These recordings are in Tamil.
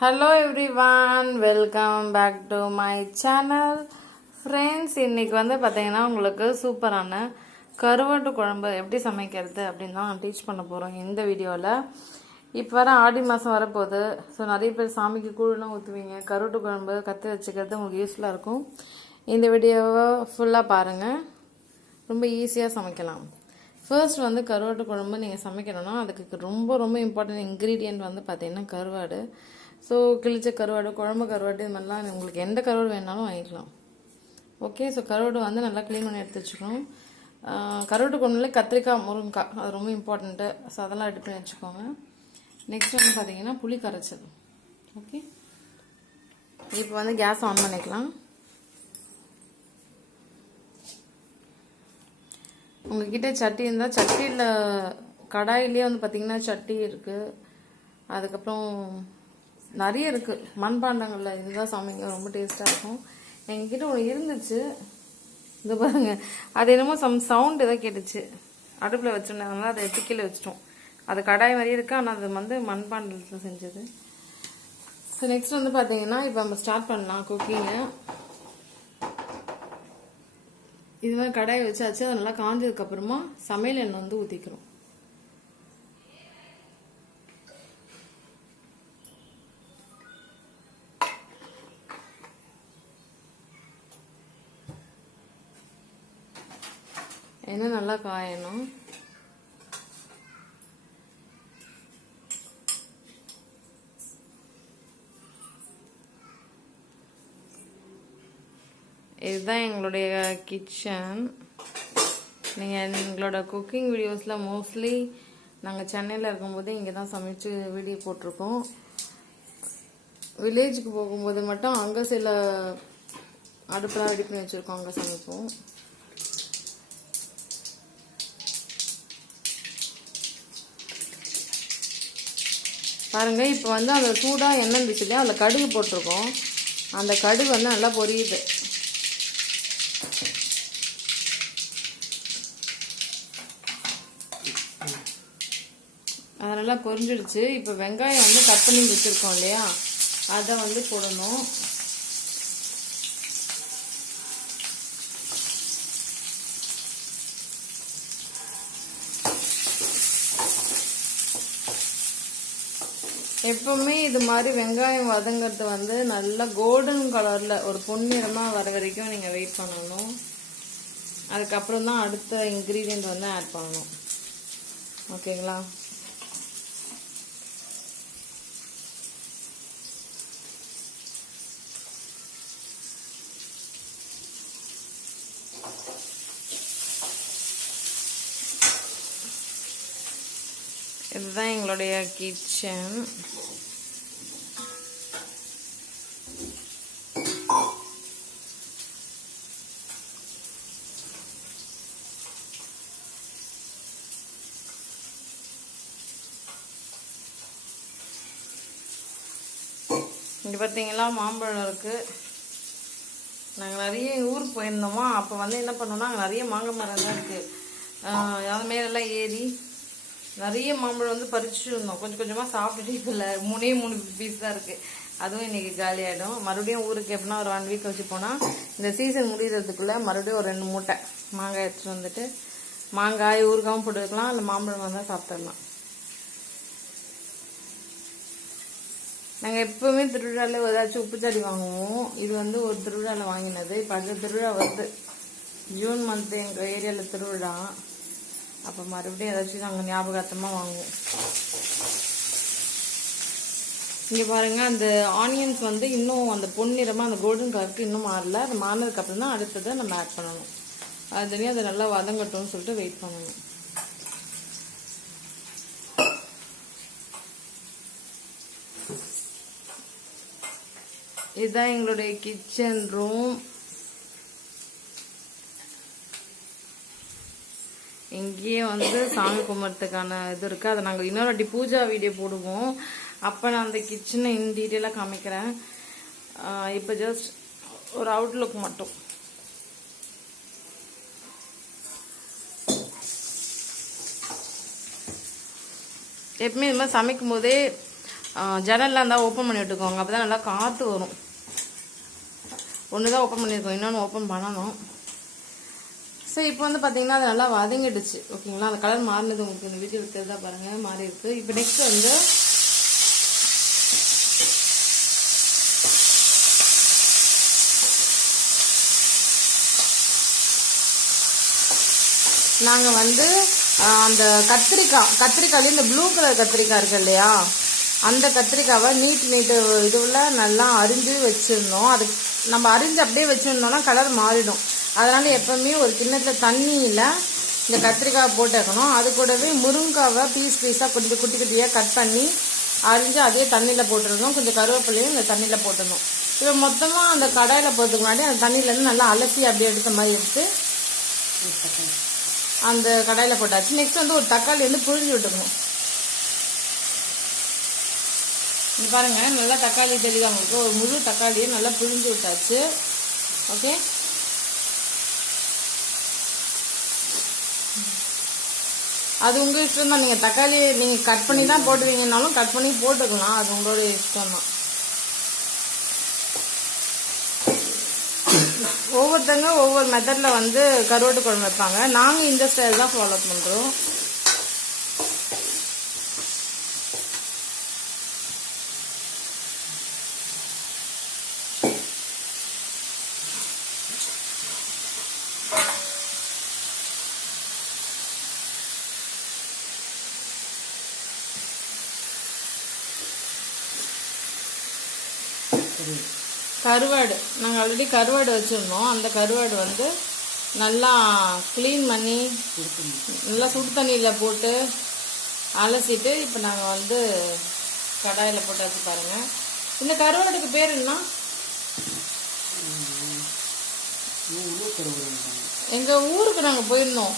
Hello everyone, welcome back to my channel. Friends, இன்னைக்கு வந்து பார்த்தீங்கன்னா உங்களுக்கு சூப்பரான கருவாட்டு குழம்பு எப்படி சமைக்கிறது அப்படின்னு தான் டீச் பண்ண போகிறோம் இந்த வீடியோவில். இப்போ வர ஆடி மாதம் வரப்போகுது. ஸோ நிறைய பேர் சாமிக்கு கூழெல்லாம் ஊற்றுவீங்க. கருவாட்டு குழம்பு கற்று வச்சுக்கிறது உங்களுக்கு யூஸ்ஃபுல்லாக இருக்கும். இந்த வீடியோவை ஃபுல்லாக பாருங்கள், ரொம்ப ஈஸியாக சமைக்கலாம். ஃபர்ஸ்ட் வந்து கருவாட்டு குழம்பு நீங்கள் சமைக்கணும்னா அதுக்கு ரொம்ப இம்பார்ட்டன்ட் இன்க்ரீடியன்ட் வந்து பார்த்தீங்கன்னா கருவாடு. ஸோ கிழிச்ச கருவாடு, குழம்பு கருவாடு, இது மாதிரிலாம் உங்களுக்கு எந்த கருவாடு வேணாலும் வாங்கிக்கலாம். ஓகே, ஸோ கருவாடு வந்து நல்லா க்ளீன் பண்ணி எடுத்து வச்சுக்கணும். கருவாட்டு குழம்புல கத்திரிக்காய், முருங்கைக்காய் அது ரொம்ப இம்பார்ட்டண்ட்டு. ஸோ அதெல்லாம் எடுத்து பண்ணி வச்சுக்கோங்க. நெக்ஸ்ட் வந்து பார்த்தீங்கன்னா புளி கரைச்சல். ஓகே, இப்போ வந்து கேஸ் ஆன் பண்ணிக்கலாம். உங்ககிட்ட சட்டி இருந்தால் சட்டியில், கடாயிலே வந்து பார்த்திங்கன்னா சட்டி இருக்குது. அதுக்கப்புறம் நிறைய இருக்குது மண்பாண்டங்களில். இதுதான் சமைங்க, ரொம்ப டேஸ்ட்டாக இருக்கும். எங்ககிட்ட ஒன்று இருந்துச்சு, இது பாருங்கள். அது என்னமோ சவுண்ட் எதாவது கேட்டுச்சு, அடுப்பில் வச்சுருந்தாங்க, அதை எடுத்து கீழே வச்சிட்டோம். அது கடாய் மாதிரியே இருக்குது, ஆனால் அது வந்து மண்பாண்டத்தில் செஞ்சது. ஸோ நெக்ஸ்ட் வந்து பார்த்தீங்கன்னா இப்போ நம்ம ஸ்டார்ட் பண்ணலாம் குக்கிங்கை. இது மாதிரி கடாயை வச்சாச்சு. அது நல்லா காஞ்சதுக்கப்புறமா சமையல் எண்ணெய் வந்து ஊற்றிக்கிறோம். எண்ணெய் நல்லா காயணும். இதுதான் எங்களுடைய கிச்சன். நீங்கள் எங்களோட குக்கிங் வீடியோஸில் மோஸ்ட்லி நாங்கள் சென்னையில் இருக்கும்போது இங்கே தான் சமைச்சு வீடியோ போட்டிருக்கோம். வில்லேஜுக்கு போகும்போது மட்டும் அங்கே சில அடுப்பெல்லாம் ரெடி பண்ணி வச்சுருக்கோம், அங்கே சமைப்போம். பாருங்க, இப்போ வந்து அந்த சூடாக எண்ணெய் இருந்துச்சு இல்லையா, அதில் கடுகு போட்டிருக்கோம். அந்த கடுகு வந்து நல்லா பொரியுது. அது நல்லா பொரிஞ்சிடுச்சு. இப்போ வெங்காயம் வந்து கட் பண்ணி வச்சுருக்கோம் இல்லையா, அதை வந்து போடணும். எப்பவுமே இது மாதிரி வெங்காயம் வதங்கிறது வந்து நல்லா கோல்டன் கலரில் ஒரு பொன்னிறமாக வர வரைக்கும் நீங்கள் வெயிட் பண்ணணும். அதுக்கப்புறம் தான் அடுத்த இன்க்ரீடியண்ட் வந்து ஆட் பண்ணணும். ஓகேங்களா? இதுதான் எங்களுடைய கிச்சன். இங்கே பார்த்தீங்களா மாம்பழம் இருக்குது. நாங்கள் நிறைய ஊருக்கு போயிருந்தோமா, அப்போ வந்து என்ன பண்ணோம்னா அங்கே நிறைய மாங்காய் மரம் தான் இருக்குது. அது மேலெல்லாம் ஏறி நிறைய மாம்பழம் வந்து பறிச்சுருந்தோம். கொஞ்சம் கொஞ்சமாக சாப்பிட்டுட்டு இப்போ இல்லை, 3 பீஸ் தான் இருக்குது. அதுவும் இன்றைக்கி காலியாகிடும். மறுபடியும் ஊருக்கு எப்படின்னா ஒரு 1 வீக் வச்சு போனால் இந்த சீசன் முடிகிறதுக்குள்ளே மறுபடியும் ஒரு 2 மூட்டை மாங்காய் எடுத்துகிட்டு வந்துட்டு மாங்காய் ஊறுகாவும் போட்டு வைக்கலாம், இல்லை மாம்பழம் வந்தால் சாப்பிட்டுடலாம். நாங்கள் எப்போவுமே திருவிழாவில் ஏதாச்சும் உப்புச்சாடி வாங்குவோம். இது வந்து ஒரு திருவிழாவில் வாங்கினது. இப்போ அடுத்த திருவிழா வருது, ஜூன் மந்த்து எங்கள் ஏரியாவில் திருவிழா. அப்போ மறுபடியும் ஏதாச்சும் நாங்கள் ஞாபகார்த்தமாக வாங்குவோம். இங்கே பாருங்கள், அந்த ஆனியன்ஸ் வந்து இன்னும் அந்த பொன்னிறமாக அந்த கோல்டன் கலருக்கு இன்னும் மாறல. அது மாறினதுக்கப்புறம் தான் அடுத்ததை நம்ம ஆட் பண்ணணும். அது தனியாக அதை நல்லா வதங்கட்டும்னு சொல்லிட்டு வெயிட் பண்ணணும். இதுதான் எங்களுடைய கிச்சன் ரூம். இங்கேயே வந்து சாமி கும்பிட்றதுக்கான இது இருக்குது. அதை நாங்கள் இன்னொரு வாட்டி பூஜா வீடியோ போடுவோம். அப்போ நான் அந்த கிச்சனை இன் டீட்டெயிலாக காமிக்கிறேன். இப்போ ஜஸ்ட் ஒரு அவுட்லுக் மட்டும். எப்பவுமே இது மாதிரி சமைக்கும் போதே ஜன்னல்லாம் இருந்தால் ஓப்பன் பண்ணி விட்டுக்கோங்க. அப்போ தான் நல்லா காற்று வரும். ஒன்று தான் ஓப்பன் பண்ணியிருக்கோம், இன்னொன்று ஓப்பன் பண்ணணும். ஸோ இப்போ வந்து பார்த்தீங்கன்னா அது நல்லா வதங்கிடுச்சு. ஓகேங்களா, அந்த கலர் மாறினது உங்களுக்கு இந்த வீடியோ இருக்கிறதா பாருங்கள், மாறி இருக்குது. இப்போ நெக்ஸ்ட் வந்து நாங்கள் வந்து அந்த கத்திரிக்காயிலே இந்த ப்ளூ கலர் கத்திரிக்காய் இருக்கு இல்லையா, அந்த கத்திரிக்காவை நீட்டு இதுவில் நல்லா அரிஞ்சு வச்சுருந்தோம். அது நம்ம அரிஞ்சு அப்படியே வச்சுருந்தோம்னா கலர் மாறிடும். அதனால் எப்போவுமே ஒரு கிண்ணத்தில் தண்ணியில் இந்த கத்திரிக்காய் போட்டுக்கணும். அது கூடவே முருங்காவை பீஸாக கொஞ்சம் குட்டி குட்டியாக கட் பண்ணி அரிஞ்சு அதே தண்ணியில் போட்டுருந்தோம். கொஞ்சம் கருவேப்பிலையும் இந்த தண்ணியில் போட்டுருந்தோம். இப்போ மொத்தமாக அந்த கடாயில் போகிறதுக்கு முன்னாடி அந்த தண்ணியிலேருந்து நல்லா அலசி அப்படியே எடுத்த மாதிரி எடுத்து அந்த கடாயில் போட்டாச்சு. நெக்ஸ்ட் வந்து ஒரு தக்காளி வந்து புழிஞ்சு விட்டுக்கணும். இது பாருங்கள், நல்லா தக்காளி தெரியுது அவங்களுக்கு. ஒரு முழு தக்காளியை நல்லா புழிஞ்சு விட்டாச்சு. ஓகே, அது உங்கள் இஷ்டம் தான். நீங்கள் தக்காளி நீங்கள் கட் பண்ணி தான் போட்டுவீங்கன்னாலும் கட் பண்ணி போட்டுக்கலாம், அது உங்களோட இஷ்டம் தான். ஒவ்வொருத்தங்க ஒவ்வொரு மெத்தடில் வந்து கருவாட்டு குழம்பு வைப்பாங்க. நாங்கள் இந்த ஸ்டைல் தான் ஃபாலோ பண்ணுறோம். கருவாடு நாங்கள் ஆல்ரெடி கருவாடு வச்சுருந்தோம். அந்த கருவாடு வந்து நல்லா க்ளீன் பண்ணி நல்லா சுடு தண்ணியில் போட்டு அலசிட்டு இப்போ நாங்கள் வந்து கடாயில் போட்டு வச்சு பாருங்கள். இந்த கருவாடுக்கு பேர் என்ன? எங்கள் ஊருக்கு நாங்கள் போயிருந்தோம்.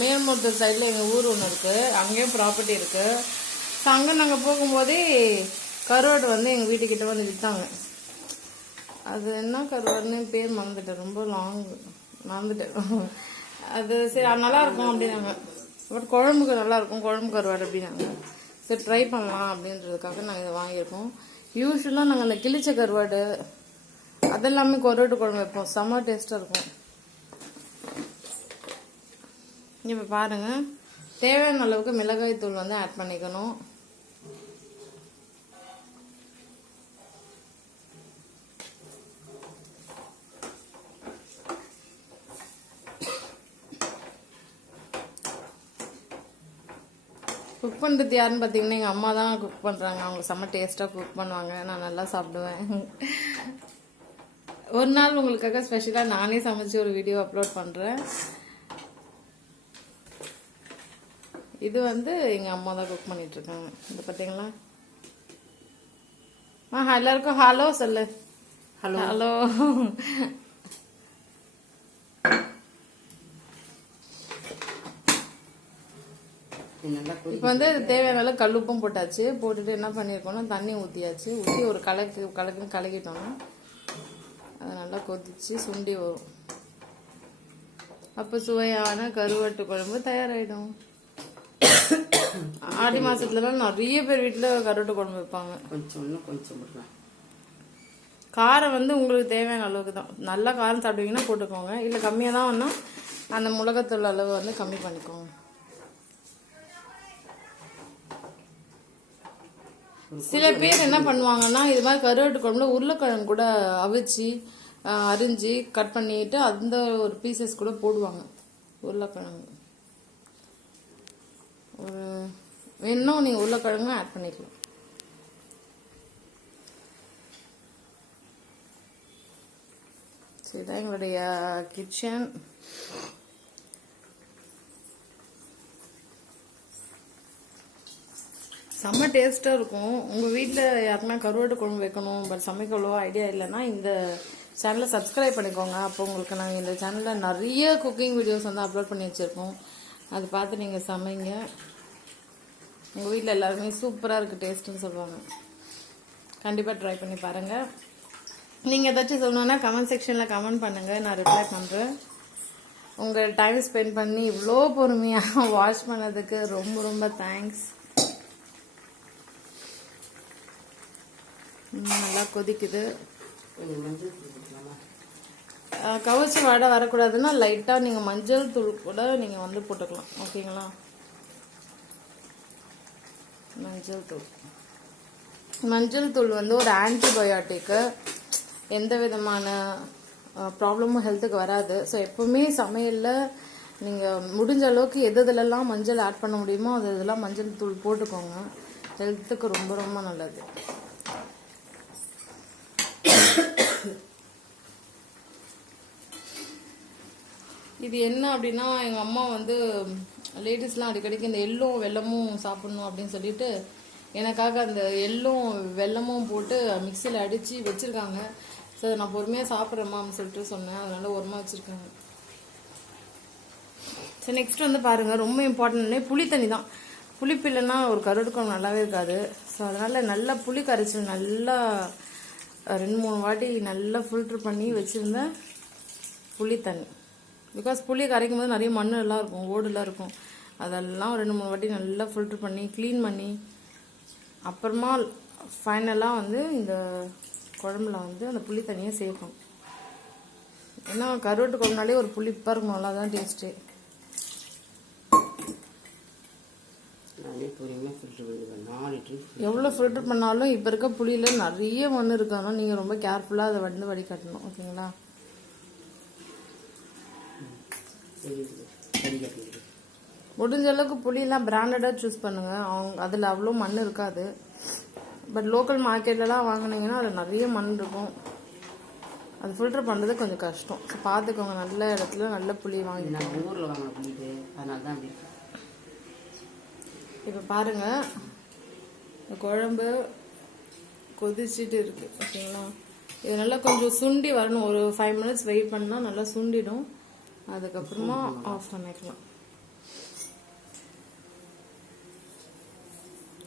மேல்மருத்தூர் சைடில் எங்கள் ஊர் ஒன்று இருக்குது, அங்கேயும் ப்ராப்பர்ட்டி இருக்குது. ஸோ அங்கே நாங்கள் போகும்போதே கருவாடு வந்து எங்கள் வீட்டுக்கிட்ட வந்து விற்றாங்க. அது என்ன கருவாடுன்னு பேர் மறந்துட்டேன், ரொம்ப லாங் மறந்துட்டேன். அது சரி, அது நல்லாயிருக்கும் அப்படின்னாங்க. பட் குழம்புக்கு நல்லாயிருக்கும், குழம்பு கருவாடு அப்படின்னாங்க. சரி ட்ரை பண்ணலாம் அப்படின்றதுக்காக நாங்கள் இதை வாங்கியிருக்கோம். யூஸ்வலாக நாங்கள் அந்த கிழிச்ச கருவாடு அதெல்லாமே கருவாட்டு குழம்பு வைப்போம், செம்ம டேஸ்ட்டாக இருக்கும். இப்போ பாருங்கள், தேவையான அளவுக்கு மிளகாய் தூள் வந்து ஆட் பண்ணிக்கணும். குக் பண்ணுறது யாருன்னு பார்த்தீங்கன்னா எங்கள் அம்மா தான் குக் பண்ணுறாங்க. அவங்க செம்ம டேஸ்ட்டாக குக் பண்ணுவாங்க, நான் நல்லா சாப்பிடுவேன். ஒரு நாள் உங்களுக்காக ஸ்பெஷலாக நானே சமைச்சு ஒரு வீடியோ அப்லோட் பண்ணுறேன். இது வந்து எங்கள் அம்மா தான் குக் பண்ணிகிட்ருக்காங்க. இது பார்த்தீங்களா? எல்லாருக்கும் ஹலோ சொல்லு. Hello hello. இப்போ வந்து தேவையான அளவு கல்லுப்பும் போட்டாச்சு. போட்டுட்டு என்ன பண்ணியிருக்கோம்னா தண்ணி ஊற்றியாச்சு. ஊற்றி ஒரு கலக்குன்னு கலக்கிட்டோம்னா அது நல்லா கொதிச்சு சுண்டி வரும். அப்போ சுவையான கருவாட்டு குழம்பு தயாராகிடும். ஆடி மாதத்துலலாம் நிறைய பேர் வீட்டில் கருவாட்டு குழம்பு வைப்பாங்க. கொஞ்சம் காரம் வந்து உங்களுக்கு தேவையான அளவுக்கு தான். நல்லா காரம் சாப்பிடுவீங்கன்னா போட்டுக்கோங்க, இல்லை கம்மியாக தான் வேணா அந்த மிளகாத்தூள் அளவு வந்து கம்மி பண்ணிக்கோங்க. சில பேர் என்ன பண்ணுவாங்கன்னா இது மாதிரி கருவாட்டு குழம்புல உருளைக்கிழங்கு கூட அவிச்சு அரிஞ்சு கட் பண்ணிட்டு அந்த ஒரு பீசஸ் கூட போடுவாங்க. உருளைக்கிழங்கு ஒரு வேணும் நீங்கள் உருளைக்கிழங்கு ஆட் பண்ணிக்கலாம். சரிதான் எங்களுடைய கிச்சன். செம்ம டேஸ்ட்டாக இருக்கும். உங்கள் வீட்டில் யாருக்குன்னா கருவாட்டு குழம்பு வைக்கணும் பட் சமைக்க அவ்வளோவா ஐடியா இல்லைன்னா இந்த சேனலை சப்ஸ்கிரைப் பண்ணிக்கோங்க. அப்போ உங்களுக்கு நாங்கள் இந்த சேனலில் நிறைய குக்கிங் வீடியோஸ் வந்து அப்லோட் பண்ணி வச்சுருக்கோம். அது பார்த்து நீங்கள் சமைங்க. உங்கள் வீட்டில் எல்லாருமே சூப்பராக இருக்குது டேஸ்ட்டுன்னு சொல்லுவாங்க. கண்டிப்பாக ட்ரை பண்ணி பாருங்கள். நீங்கள் ஏதாச்சும் சொல்லணுன்னா கமெண்ட் செக்ஷனில் கமெண்ட் பண்ணுங்கள், நான் ரிப்ளை பண்ணுறேன். உங்கள் டைம் ஸ்பெண்ட் பண்ணி இவ்வளோ பொறுமையாக வாட்ச் பண்ணதுக்கு ரொம்ப ரொம்ப தேங்க்ஸ். நல்லா கொதிக்குது. கவுச்சி வாடை வரக்கூடாதுன்னா லைட்டாக நீங்கள் மஞ்சள் தூள் கூட நீங்கள் வந்து போட்டுக்கலாம். ஓகேங்களா? மஞ்சள் தூள் வந்து ஒரு ஆன்டிபயோட்டிக்கு, எந்த விதமான ப்ராப்ளமும் ஹெல்த்துக்கு வராது. ஸோ எப்பவுமே சமையலில் நீங்கள் முடிஞ்ச அளவுக்கு எதுலெல்லாம் மஞ்சள் ஆட் பண்ண முடியுமோ அது இதெல்லாம் மஞ்சள் தூள் போட்டுக்கோங்க. ஹெல்த்துக்கு ரொம்ப ரொம்ப நல்லது. இது என்ன அப்படின்னா, எங்கள் அம்மா வந்து லேடிஸ்லாம் அடிக்கடிக்கு இந்த எள்ளும் வெல்லமும் சாப்பிடணும் அப்படின்னு சொல்லிட்டு எனக்காக அந்த எள்ளும் வெல்லமும் போட்டு மிக்சியில் அடித்து வச்சுருக்காங்க. ஸோ நான் பொறுமையாக சாப்பிட்றேம்மான்னு சொல்லிட்டு சொன்னேன். அதனால ஓரமாக வச்சுருக்காங்க. ஸோ நெக்ஸ்ட் வந்து பாருங்கள், ரொம்ப இம்பார்ட்டன்ட்னே புளி தண்ணி தான். புளிப்பு இல்லைன்னா ஒரு கருவாடு குழம்பு நல்லாவே இருக்காது. ஸோ அதனால் நல்லா புளி கரைச்சல் நல்லா 2-3 வாட்டி நல்லா ஃபில்ட்ரு பண்ணி வச்சுருந்தேன் புளி தண்ணி. பிகாஸ் புளியை கரைக்கும் போது நிறைய மண் எல்லாம் இருக்கும், ஓடுலாம் இருக்கும். அதெல்லாம் 2-3 வாட்டி நல்லா ஃபில்ட்ரு பண்ணி க்ளீன் பண்ணி அப்புறமா ஃபைனலாக வந்து இந்த குழம்புல வந்து அந்த புளி தண்ணியை சேர்க்கணும். ஏன்னா கருவாட்டு குழம்புனாலே ஒரு புளிப்பாக இருக்கும், நல்லா தான் டேஸ்ட்டு. எவ்வளோ ஃபில்ட்ரு பண்ணாலும் இப்போ இருக்க புளியில் நிறைய மண் இருக்கணும். நீங்கள் ரொம்ப கேர்ஃபுல்லாக அதை வந்து வடிகட்டணும். ஓகேங்களா? முடிஞ்ச அளவுக்கு புளியெல்லாம் பிராண்டடாக சூஸ் பண்ணுங்கள். அவங்க அதில் அவ்வளோ மண் இருக்காது. பட் லோக்கல் மார்க்கெட்லலாம் வாங்கினீங்கன்னா அதில் நிறைய மண் இருக்கும். அது ஃபில்டர் பண்ணுறது கொஞ்சம் கஷ்டம். ஸோ பார்த்துக்கோங்க, நல்ல இடத்துல நல்ல புளி வாங்கி. நம்ம ஊரில் வாங்கின புளி அதனால தான் அப்படி. இப்போ பாருங்கள், இந்த குழம்பு கொதிச்சுட்டு இருக்குது. ஓகேங்களா? இது நல்லா கொஞ்சம் சுண்டி வரணும். ஒரு 5 minutes வெயிட் பண்ணால் நல்லா சுண்டிடும். அதுக்கப்புறமா ஆஃப் பண்ணிக்கலாம்.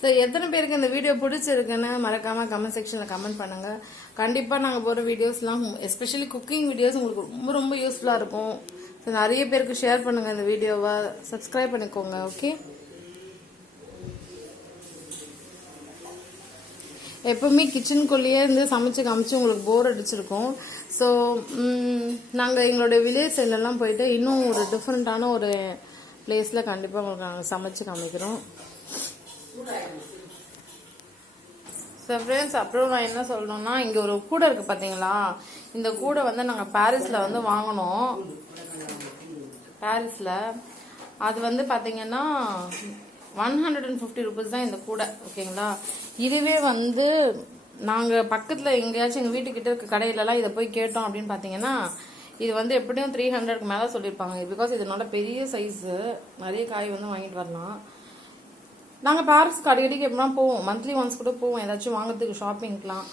ஸோ எத்தனை பேருக்கு இந்த வீடியோ பிடிச்சிருக்குன்னு மறக்காமல் கமெண்ட் செக்ஷனில் கமெண்ட் பண்ணுங்கள். கண்டிப்பாக நாங்கள் போகிற வீடியோஸ்லாம் எஸ்பெஷலி குக்கிங் வீடியோஸ் உங்களுக்கு ரொம்ப ரொம்ப யூஸ்ஃபுல்லாக இருக்கும். ஸோ நிறைய பேருக்கு ஷேர் பண்ணுங்கள் இந்த வீடியோவை. சப்ஸ்கிரைப் பண்ணிக்கோங்க. ஓகே? எப்போவுமே கிச்சனுக்குள்ளேயே இருந்து சமைச்சு காமிச்சு உங்களுக்கு போர் அடிச்சிருக்கோம். ஸோ நாங்கள் எங்களுடைய வில்லேஜ் சைட்லலாம் போயிட்டு இன்னும் ஒரு டிஃப்ரெண்ட்டான ஒரு பிளேஸில் கண்டிப்பாக உங்களுக்கு நாங்கள் சமைச்சு காமிக்கிறோம். ஸோ ஃப்ரெண்ட்ஸ், அப்புறம் நான் என்ன சொல்லணும்னா, இங்கே ஒரு கூடை இருக்குது பார்த்தீங்களா? இந்த கூடை வந்து நாங்கள் பாரிஸில் வந்து வாங்கினோம். பாரிஸில் அது வந்து பார்த்தீங்கன்னா 150 rupees தான் இந்த கூடை. ஓகேங்களா? இதுவே வந்து நாங்கள் பக்கத்தில் எங்கேயாச்சும் எங்கள் வீட்டுக்கிட்ட இருக்க கடையிலலாம் இதை போய் கேட்டோம் அப்படின்னு பார்த்தீங்கன்னா இது வந்து எப்படியும் 300க்கு மேலே சொல்லியிருப்பாங்க. பிகாஸ் இதனோட பெரிய சைஸு, நிறைய காய் வந்து வாங்கிட்டு வரலாம். நாங்கள் பாரிஸ்க்கு அடிக்கடிக்கு எப்படின்னா போவோம், மந்த்லி ஒன்ஸ் கூட போவோம் ஏதாச்சும் வாங்குறதுக்கு, ஷாப்பிங்க்கெலாம்.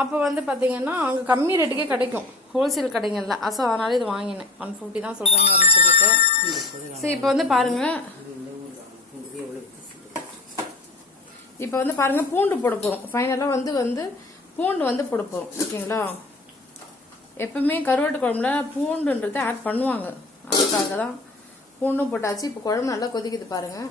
அப்போ வந்து பார்த்தீங்கன்னா அங்கே கம்மி ரேட்டுக்கே கிடைக்கும், ஹோல்சேல் கடைங்கள்ல. ஸோ அதனால இது வாங்கினேன். 150 தான் சொல்கிறாங்க அப்படின்னு சொல்லிட்டு. ஸோ இப்போ வந்து பாருங்கள், இப்போ வந்து பாருங்கள் பூண்டு போட போகிறோம். ஃபைனலாக வந்து பூண்டு வந்து போட போகிறோம். ஓகேங்களா? எப்பவுமே கருவாட்டு குழம்புல பூண்டுன்றதை ஆட் பண்ணுவாங்க, அதுக்காக தான் பூண்டும் போட்டாச்சு. இப்போ குழம்பு நல்லா கொதிக்குது பாருங்கள்.